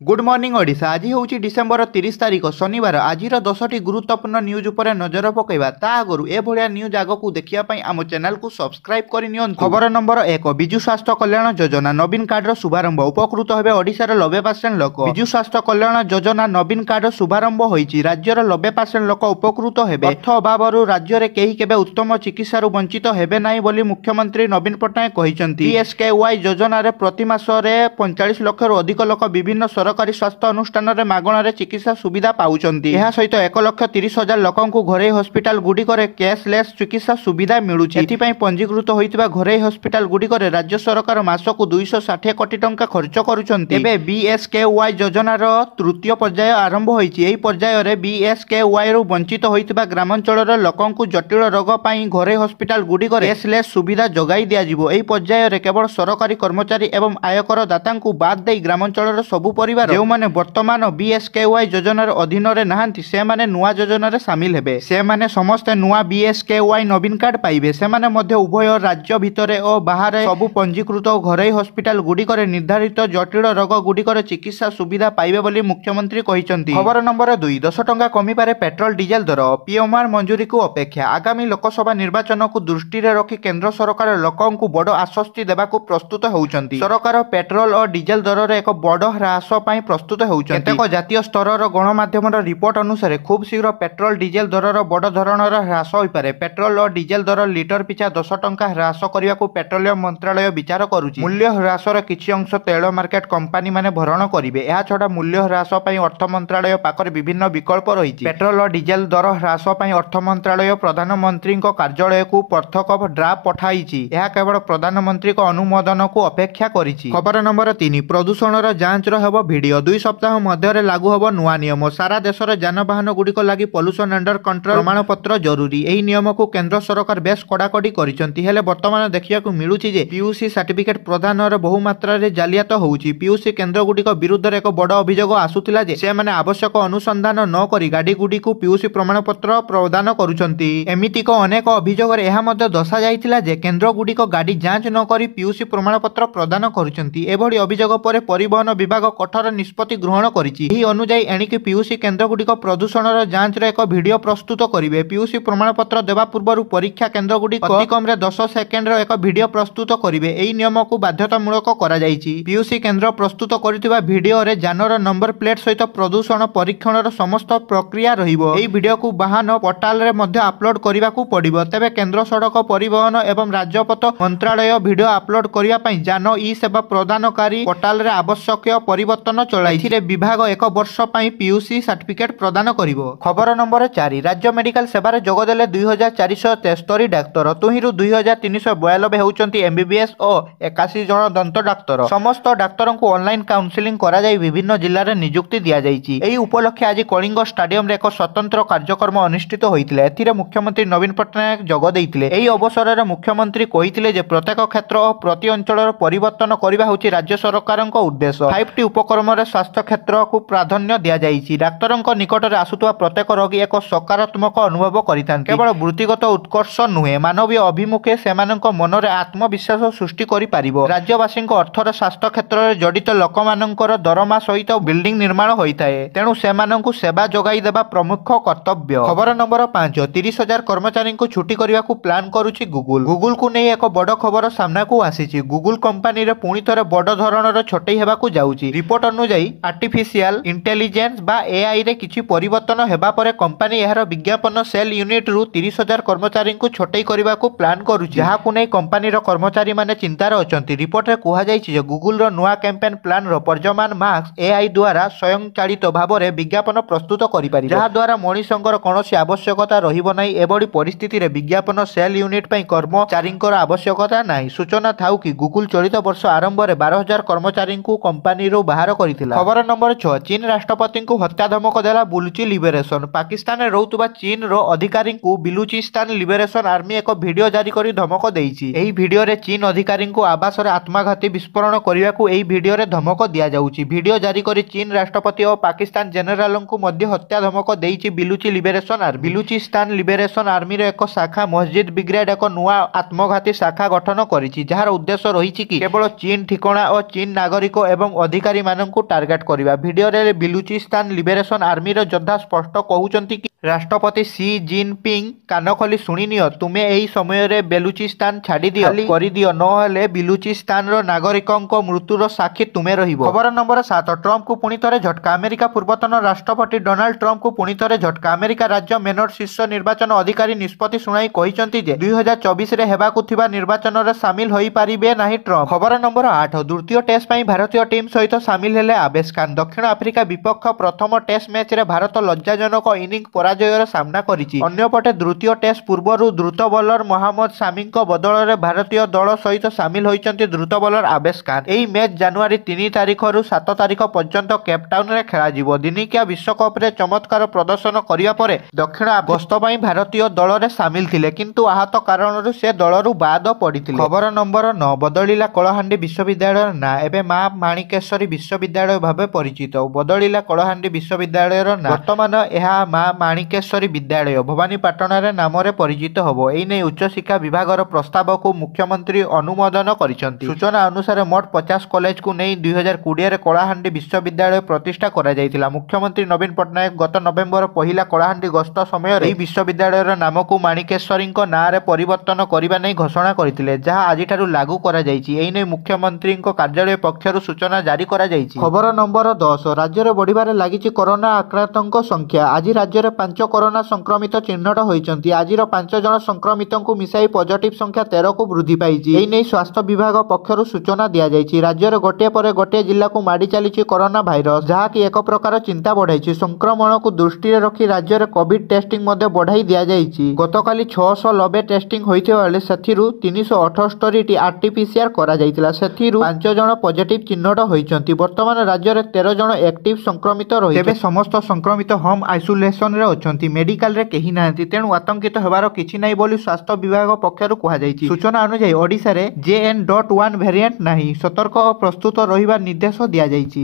Good morning Odisha. आज हूँ December 30 तारिख शनिवार। आज 10टी गुरुत्वपूर्ण न्यूज उपर नजर पकईवा। ता आगु एभलिया न्यूज आगक देखिए आम चैनल को सब्सक्राइब करनी। खबर नंबर 1, विजु स्वास्थ्य कल्याण योजना नवीन कार्डर शुभारंभ। उपकृत हेबे ओडिशार 90% लोक। विजु स्वास्थ्य कल्याण योजना नवीन कार्ड शुभारंभ होईछि। राज्यर 90% लोक उपकृत हेबे। अर्थ अभाव राज्य में केही केबे उत्तम चिकित्सा वंचित हेबे नाही बोली मुख्यमंत्री नवीन पट्टनायक कहिसेंति। पीएसकेवाई योजना रे प्रति मासरे 45 लाख रु अधिक लोक विभिन्न सरकारी स्वास्थ्य अनुष्ठान में मागणार चिकित्सा सुविधा पाउछंती। यह सहित 1,30,000 लोकंकु घरोई हॉस्पिटल गुड़िकर कैशलेस चिकित्सा सुविधा मिलुछि। एथिपाई पंजीकृत होइतिबा घरोई हॉस्पिटल गुड़िकर राज्य सरकार मासकु 260 कोटी टंका खर्च करुछंती। एबे बीएसकेवाई योजनार तृतीय पर्याय आरंभ होईछि। एही पर्याय रे बीएसकेवाई रु वंचित होइतिबा ग्रामांचलर लोकंकु जटिल रोग पई घरोई हॉस्पिटल गुड़िकर कैशलेस सुविधा जोगाई दिया जिवो। एही पर्याय रे केवल सरकारी कर्मचारी एवं आयकर दातांकु बाद देई ग्रामांचलर सबु परिवार जो माने वर्तमान बीएसकेवाई योजनार अधीन रे नाहांती से माने नुआ योजनार सामिल हेबे। से माने समस्त नुआ बीएसकेवाई नवीन कार्ड पाइबे। से माने मध्य उभय राज्य भितरे और बाहर सबु पंजीकृत घरोई हॉस्पिटल गुड़िकर निर्धारित जटिल रोग गुड़िकर चिकित्सा सुविधा पाइबे बोली मुख्यमंत्री कहिसंती। खबर नंबर 2, 10 टंका कमी पारे पेट्रोल डीजेल दर। पीएमआर मंजूरी को अपेक्षा। आगामी लोकसभा निर्वाचन को दृष्टि रे रखी केंद्र सरकार लोकों को बड़ आश्वस्ति देबाकू प्रस्तुत होउचंती। सरकार पेट्रोल और डीजेल दर रे एक बड़ ह्रास पई प्रस्तुत होउचंती। केतेक जातीय स्तर गणमाध्यम रिपोर्ट अनुसार खूब शीघ्र पेट्रोल डीजेल दर बड़ धरणर ह्रास होई पारे। पेट्रोल और डीजेल दर लिटर पिछा 10 टंका ह्रास करने को पेट्रोलियम मंत्रालय विचार करुछि। मूल्य ह्रासर किछि अंश तैल मार्केट कंपनी माने भरण करिवे। एहा छडा मूल्य ह्रास पई अर्थ मंत्रालय पाखरे विभिन्न विकल्प रहिछि। पेट्रोल और डीजेल दर ह्रास पई अर्थ मंत्रालय प्रधानमंत्री कार्यालय को प्रथक ड्राफ्ट पठाइछि। एहा केवल प्रधानमंत्री अनुमोदन को अपेक्षा करिछि। खबर नंबर 3, प्रदूषणर जांच हेबो वीडियो। 2 सप्ताह मध्य लागू हेबो नुआ नियम। सारा देशर जानवाहन गुड़िक लगी पॉल्यूशन अंडर कंट्रोल प्रमाण पत्र जरूरी। एही नियम को केंद्र सरकार बेस कड़ाकड़ी करिसंती। हेले वर्तमान देखियाकू मिलुछि जे पीयूसी सर्टिफिकेट प्रदानर बहु मात्रा रे जालियात होउछि। पीयूसी केंद्र गुड़िक विरुद्ध रे एक बड़ अभियोग आसुतिला जे से माने आवश्यक अनुसंधान न करी गाड़ी गुड़ी को पीयूसी प्रमाण पत्र प्रदान करुछंती। एमितिक अनेक अभियोग रे एहा मध्ये दर्शा जाइतिला जे केंद्र गुड़िक गाड़ी जांच न करी पीयूसी प्रमाण पत्र प्रदान करुछंती। एभली अभियोग पर परिवहन विभाग कठोर निष्पत्ति ग्रहण करिछि। एही अनुसार एणिकी पीयूसी केंद्र गुड़िक प्रदूषणर जांच रे एक वीडियो प्रस्तुत करिवे। पीयूसी प्रमाण पत्र देवा पूर्व परीक्षा केंद्र गुड़िक अति कम रे 10 सेकेंड रो एक वीडियो प्रस्तुत करिवे। एही नियम को बाध्यतामूलक करा जाइछि। पीयूसी केंद्र प्रस्तुत करितबा वीडियो रे जानर नंबर प्लेट सहित प्रदूषण परीक्षणर समस्त प्रक्रिया रहिबो। एही वीडियो को वाहन पोर्टल रे मध्ये अपलोड करिबा को पड़िबो। तबे केंद्र सड़क परिवहन एवं राजपथ मंत्रालय वीडियो अपलोड करिया पई जान ई सेवा प्रदानकारी पोर्टल रे आवश्यक परिवर्तन चलाइछि। रे विभाग 1 वर्ष पई पीयूसी सर्टिफिकेट प्रदान करिवो। खबर नंबर 4, राज्य मेडिकल सेवा रे जोग देले 2473 डाक्तर। तुहिरु 2392 होउचंती एमबीबीएस और 81 जन दंत डाक्तर। समस्त डाक्तरों को ऑनलाइन काउंसलिंग करा जाई विभिन्न जिल्ला रे नियुक्ति दिया जाइछि। एही उपलक्षे आज कलिंग स्टेडियम रे एक स्वतंत्र कार्यक्रम अनुष्ठित होइतिले। एथिरे मुख्यमंत्री नवीन पट्टनायक जोग देइतिले। एही अवसर रे मुख्यमंत्री कहितिले जे प्रत्येक क्षेत्र और प्रति अंचल परिवर्तन करिबा होछि राज्य सरकारक उद्देश्य। 5टी उपक्रम रे स्वास्थ्य क्षेत्र को प्राधान्य दिया जाइछि। डाक्तरक निकट रे आसुतवा प्रत्येक रोगी एक सकारात्मक अनुभव करितांती। केवल वृत्तिगत उत्कर्ष नुहे मानवीय अभिमुखे सेमानक मन रे आत्मविश्वास सृष्टि करि पारिबो। राज्यवासी अर्थर स्वास्थ्य क्षेत्र रे जडित लोकमानकर दरमा सहित बिल्डिंग निर्माण होइताए। तेणु सेमानकु सेवा जोगाई देबा प्रमुख कर्तव्य। खबर नंबर 5, 30,000 कर्मचारी को छुट्टी करने को प्लान करुछि गूगल। गूगल को नहीं एक बड़ खबर सामना को आसीछि। गूगल कंपनी रे पुणी थरे बड़ धरणर छटई हेबाकू जाउछि। रिपोर्ट अनुसार आर्टिफिशियल इंटेलिजेंस बा एआई रे किछि परिवर्तन हेबा परे कंपनी एहार विज्ञापन सेल यूनिट रु 30,000 कर्मचारी को छटई करबा को प्लान करुछि। जहाकू नै कंपनी रो कर्मचारी माने चिंतार अछंती। रिपोर्ट रे कुहा जाइछि जे गूगल रो नुआ कैंपेन प्लान रो पर्यमान मार्क्स एआई द्वारा स्वयंचालित भाव रे विज्ञापन प्रस्तुत करि पारि। जहा द्वारा मनीषंकर कोनोसी आवश्यकता रहिबो नै। एबडी परिस्थिति रे विज्ञापन सेल यूनिट पई कर्मचारींकर आवश्यकता नाही। सूचना थाउ कि गूगल चलित वर्ष आरंभ रे 12,000 कर्मचारी को कंपनी रो बाहर करिथिला। खबर नंबर 6, चीन राष्ट्रपति को हत्या धमक देला बुलुची लिबरेशन। पाकिस्तान रे रहउतबा चीन रो अधिकारी को बिलुचिस्तान लिबरेशन आर्मी एक वीडियो जारी करी धमक देइछि। एही वीडियो रे चीन अधिकारी को आवास रे आत्मघाती विस्फोरण करिया को एही वीडियो रे धमक दिया जाउछि। वीडियो जारी करी चीन राष्ट्रपति और पाकिस्तान जनरल को मध्य हत्या धमक देइछि बिलुची लिबरेशन आर्मी। बिलुचिस्तान लिबरेशन आर्मी रे एक शाखा मस्जिद ब्रिगेड एक नुआ आत्मघाती शाखा गठन करिछि। जहार उद्देश्य रहिछि कि केवल चीन ठिकाना और चीन नागरिक एवं अधिकारी मान ମାନଙ୍କୁ ଟାର୍ଗେଟ କରିବା। ଭିଡିଓରେ ବିଲୁଚିସ୍ତାନ ଲିବରେସନ ଆର୍ମିର ଯୋଦ୍ଧା ସ୍ପଷ୍ଟ କହୁଛନ୍ତି କି ରାଷ୍ଟ୍ରପତି ସି ଜିନପିଙ୍ଗ କାନ ଖୋଲି ଶୁଣିନିଅ, ତୁମେ ଏହି ସମୟରେ ବେଲୁଚିସ୍ତାନ ଛାଡ଼ିଦିଅ, ଖାଲି କରିଦିଅ, ନହେଲେ ବିଲୁଚିସ୍ତାନର ନାଗରିକଙ୍କ ମୃତ୍ୟୁର ସାକ୍ଷୀ ତୁମେ ରହିବ। ଖବର ନମ୍ବର 7, ଟ୍ରମ୍ପଙ୍କୁ ପୁଣି ଥରେ ଝଟକା। ଆମେରିକା ପୂର୍ବତନ ରାଷ୍ଟ୍ରପତି ଡୋନାଲ୍ଡ ଟ୍ରମ୍ପଙ୍କୁ ପୁଣି ଥରେ ଝଟକା। ଆମେରିକା ରାଜ୍ୟ ମେନର ଶୀର୍ଷ ନିର୍ବାଚନ ଅଧିକାରୀ ନିଷ୍ପତ୍ତି ଶୁଣାଇ କହିଛନ୍ତି ଯେ 2024ରେ ହେବାକୁ ଥିବା ନିର୍ବାଚନରେ ସାମିଲ ହୋଇପାରିବେ ନାହିଁ ଟ୍ରମ୍ପ। ଖବର ନମ୍ବର 8, ଦ୍ୱିତୀୟ ଟେଷ୍ଟ ପାଇଁ ଭାରତୀୟ ଟିମ୍ ସହିତ ସାମିଲ ହେଲେ ଆବେଶ ଖାନ। ଦକ୍ଷିଣ ଆଫ୍ରିକା ବିପକ୍ଷ ପ୍ରଥମ ଟେଷ୍ଟ ମ୍ୟାଚରେ ଭାରତ ଲଜ୍ଜାଜନକ ଇନିଂସ ପରାଜୟର ସାମ୍ନା କରିଛି। ଅନ୍ୟପଟେ ଦ୍ୱିତୀୟ ଟେଷ୍ଟ ପୂର୍ବରୁ ଦ୍ରୁତ ବୋଲର ମହମ୍ମଦ ସାମିଙ୍କ ବଦଳରେ ଭାରତୀୟ ଦଳ ସହିତ ସାମିଲ ହୋଇଛନ୍ତି ଦ୍ରୁତ ବୋଲର ଆବେଶ ଖାନ। ଏହି ମ୍ୟାଚ୍ ଜାନୁଆରୀ 3 ତାରିଖରୁ 7 ତାରିଖ ପର୍ଯ୍ୟନ୍ତ କେପଟାଉନରେ ଖେଳାଯିବ। ଦିନିକିଆ ବିଶ୍ୱକପରେ ଚମତ୍କାର ପ୍ରଦର୍ଶନ କରିବା ପରେ ଦକ୍ଷିଣ ଗସ୍ତ ପାଇଁ ଭାରତୀୟ ଦଳରେ ସାମିଲ ଥିଲେ, କିନ୍ତୁ ଆହତ କାରଣରୁ ସେ ଦଳରୁ ବାଦ ପଡ଼ିଥିଲେ। ଖବର ନମ୍ବର 9, ବଦଳିଲା କଳାହାଣ୍ଡି ବିଶ୍ୱବିଦ୍ୟାଳୟର ନାଁ, ଏବେ ମା ମାଣିକେଶ୍ୱରୀ ବିଶ୍ୱବିଦ୍ୟାଳୟ ଭାବେ ପରିଚିତ। ବଦଳିଲା କଳାହାଣ୍ଡି ବିଶ୍ୱବିଦ୍ୟାଳୟର ନାଁ, ବର୍ତ୍ତମାନ ଏହା ମା ମାଣିକେଶ୍ୱରୀ ବିଦ୍ୟାଳୟ ଭବାନୀପାଟଣାରେ ନାମରେ ପରିଚିତ ହେବ। ଏନେଇ ଉଚ୍ଚଶିକ୍ଷା ବିଭାଗର ପ୍ରସ୍ତାବକୁ ମୁଖ୍ୟମନ୍ତ୍ରୀ ଅନୁମୋଦନ କରିଛନ୍ତି। ସୂଚନା ଅନୁସାରେ ମୋଟ 50 କଲେଜକୁ ନେଇ 2020ରେ କଳାହାଣ୍ଡି ବିଶ୍ୱବିଦ୍ୟାଳୟ ପ୍ରତିଷ୍ଠା କରାଯାଇଥିଲା। ମୁଖ୍ୟମନ୍ତ୍ରୀ ନବୀନ ପଟ୍ଟନାୟକ ଗତ ନଭେମ୍ବର 1 କଳାହାଣ୍ଡି ଗସ୍ତ ସମୟରେ ଏହି ବିଶ୍ୱବିଦ୍ୟାଳୟର ନାମକୁ ମାଣିକେଶ୍ୱରୀଙ୍କ ନାଁରେ ପରିବର୍ତ୍ତନ କରିବା ନେଇ ଘୋଷଣା କରିଥିଲେ, ଯାହା ଆଜିଠାରୁ ଲାଗୁ କରାଯାଇଛି। ଏନେଇ ମୁଖ୍ୟମନ୍ତ୍ରୀଙ୍କ କାର୍ଯ୍ୟାଳୟ ପକ୍ଷରୁ ସୂଚନା ଜାରି କରାଯାଇଛି। ଖବର ନମ୍ବର 10, ରାଜ୍ୟରେ ବଢ଼ିବାରେ ଲାଗିଛି କରୋନା ଆକ୍ରାନ୍ତଙ୍କ ସଂଖ୍ୟା। ଆଜି ରାଜ୍ୟରେ 5 କରୋନା ସଂକ୍ରମିତ ଚିହ୍ନଟ ହୋଇଛନ୍ତି। ଆଜିର 5 ଜଣ ସଂକ୍ରମିତଙ୍କୁ ମିଶାଇ ପଜିଟିଭ ସଂଖ୍ୟା 13କୁ ବୃଦ୍ଧି ପାଇଛି। ଏନେଇ ସ୍ୱାସ୍ଥ୍ୟ ବିଭାଗ ପକ୍ଷରୁ ସୂଚନା ଦିଆଯାଇଛି। ରାଜ୍ୟରେ ଗୋଟିଏ ପରେ ଗୋଟିଏ ଜିଲ୍ଲାକୁ ମାଡ଼ି ଚାଲିଛି କରୋନା ଭାଇରସ, ଯାହାକି ଏକ ପ୍ରକାର ଚିନ୍ତା ବଢ଼ାଇଛି। ସଂକ୍ରମଣକୁ ଦୃଷ୍ଟିରେ ରଖି ରାଜ୍ୟରେ କୋଭିଡ ଟେଷ୍ଟିଂ ମଧ୍ୟ ବଢ଼ାଇ ଦିଆଯାଇଛି। ଗତକାଲି 690 ଟେଷ୍ଟିଂ ହୋଇଥିବା ବେଳେ ସେଥିରୁ 378ଟି RT-PCR କରାଯାଇଥିଲା। ସେଥିରୁ 5 ଜଣ ପଜିଟିଭ ଚିହ୍ନଟ ହୋଇଛନ୍ତି। ବର୍ତ୍ତମାନ ରାଜ୍ୟରେ 13 ଜଣ ଆକ୍ଟିଭ ସଂକ୍ରମିତ ରହିଛନ୍ତି। ତେବେ ସମସ୍ତ ସଂକ୍ରମିତ ହୋମ୍ ଆଇସୋଲେସନରେ ଅଛନ୍ତି, ମେଡିକାଲରେ କେହି ନାହାନ୍ତି। ତେଣୁ ଆତଙ୍କିତ ହେବାର କିଛି ନାହିଁ ବୋଲି ସ୍ୱାସ୍ଥ୍ୟ ବିଭାଗ ପକ୍ଷରୁ କୁହାଯାଇଛି। ସୂଚନା ଅନୁଯାୟୀ ଓଡ଼ିଶାରେ JN.1 ଭେରିଏଣ୍ଟ ନାହିଁ। ସତର୍କ ଓ ପ୍ରସ୍ତୁତ ରହିବା ନିର୍ଦ୍ଦେଶ ଦିଆଯାଇଛି।